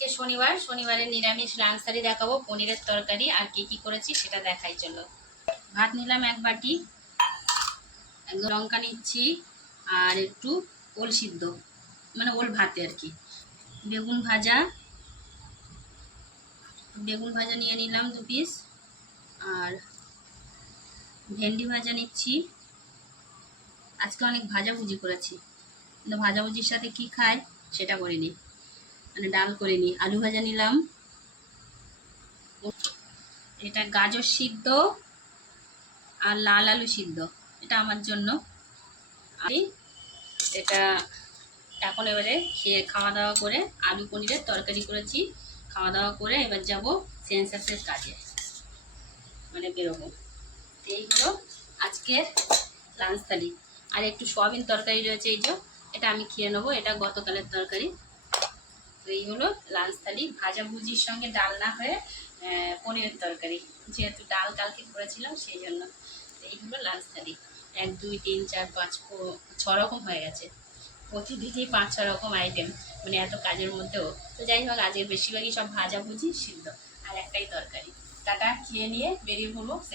আজকে শনিবার, শনিবারে নিরামিষ লাঞ্চ থালি দেখাবো, পনিরের তরকারি আর কি কি করেছি সেটা দেখাই। চলো। ভাত নিলাম 1 বাটি, একদম লঙ্কা নিচ্ছি আর একটু ওল সিদ্ধ, মানে ওল ভাতে আর কি। বেগুন ভাজা, বেগুন ভাজা নিয়ে নিলাম 2 পিস, আর ভেন্ডি ভাজা নিচ্ছি। আজকে অনেক ভাজাভুজি করেছি, কিন্তু ভাজাভুজির সাথে কি খায় সেটা করিনি, মানে ডাল করিনি। আলু ভাজা নিলাম, এটা গাজর সিদ্ধ আর লাল আলু সিদ্ধ, এটা আমার জন্য। আমি এটা এখন এবারে খেয়ে খাওয়া দাওয়া করে আলু পনিরের তরকারি করেছি, খাওয়া দাওয়া করে এবার যাব সেন্সাসের কাজে, মানে বেরোবো। এই হলো আজকের লাঞ্চ থালি। আর একটু সয়াবিন তরকারি রয়েছে, এই যে এটা আমি খেয়ে নেবো, এটা গতকালের তরকারি। তো এই হলো লাঞ্চ থালি, ভাজাভুজির সঙ্গে ডাল না হয়ে পনিরের তরকারি, যেহেতু ডাল কালকে করেছিলাম সেই জন্য। এই হলো লাঞ্চ থালি। 1 2 3 4 5 6 রকম হয়ে গেছে, প্রতিদিনই 5 6 রকম আইটেম, মানে এত কাজের মধ্যেও। তো যাই হোক, আজকের বেশিরভাগই সব ভাজাভুজি সিদ্ধ আর একটাই তরকারি। টাটা, খেয়ে নিয়ে বেরিয়ে পড়বো।